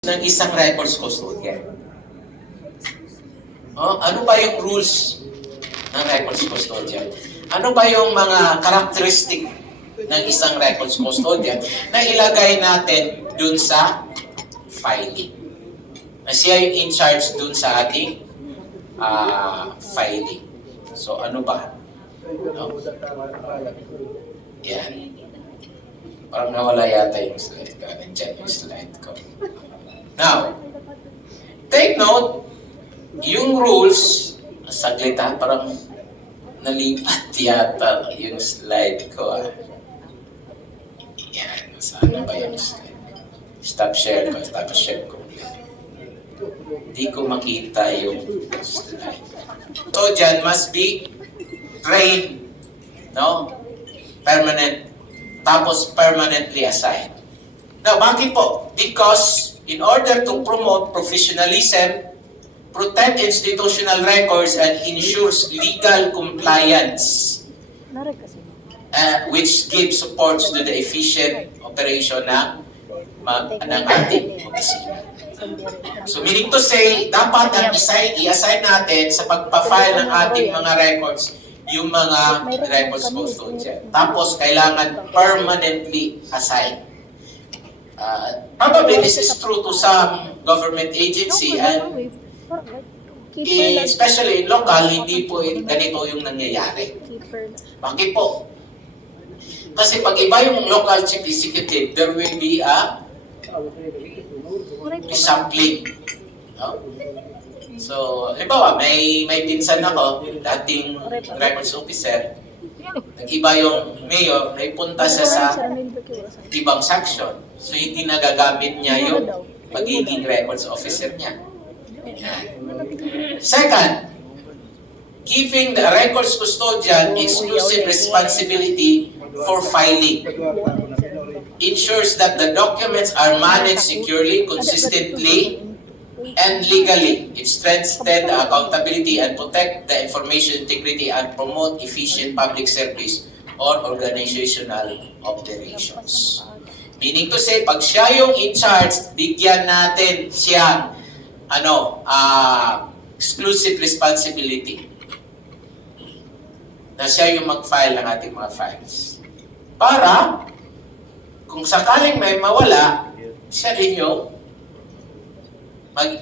ng isang records custodian. Ano ba yung rules ng records custodian? Ano ba yung mga characteristic ng isang records custodian na ilagay natin dun sa filing? Na siya yung in charge dun sa ating filing. So ano ba? No? Yan. Parang nawala yata yung slide ko. Nandiyan yung slide ko. Now, take note, yung rules, saglit ha, parang nalipat yata yung slide ko. Yan, saan ba yung slide? Stop share ko. Hindi ko makita yung slide. So, dyan must be trained, no? Permanent. Tapos permanently assigned. Now, bakit po? Because in order to promote professionalism, protect institutional records, and ensures legal compliance, which gives support to the efficient operation ng ating opisina. So meaning to say, dapat ang i-assign natin sa pagpa-file ng ating mga records yung mga records custodian. Tapos kailangan permanently assigned. Probably this is true to some government agency and especially in local, hindi po ganito yung nangyayari. Bakit po? Kasi pag iba yung local chief executive, there will be a sampling. No? So, halimbawa, may pinsan ako, dating records officer, nag-iba yung mayor, may punta siya sa ibang section. So, hindi nagagamit niya yung magiging records officer niya. Second, giving the records custodian exclusive responsibility for filing ensures that the documents are managed securely, consistently, and legally. It strengthens the accountability and protect the information integrity and promote efficient public service or organizational operations. Meaning to say, pag siya yung in charge, bigyan natin siya exclusive responsibility na siya yung mag-file ng ating mga files. Para, kung sakaling may mawala, siya rin yung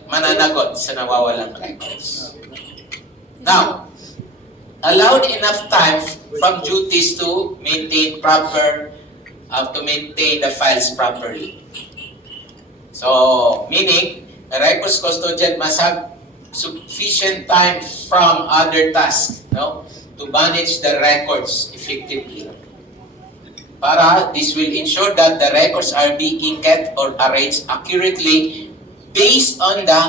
mananagot sa nawawalang records. Now, allowed enough time from duties to maintain the files properly. So, meaning, the records custodian must have sufficient time from other tasks, no, to manage the records effectively. Para this will ensure that the records are being kept or arranged accurately based on the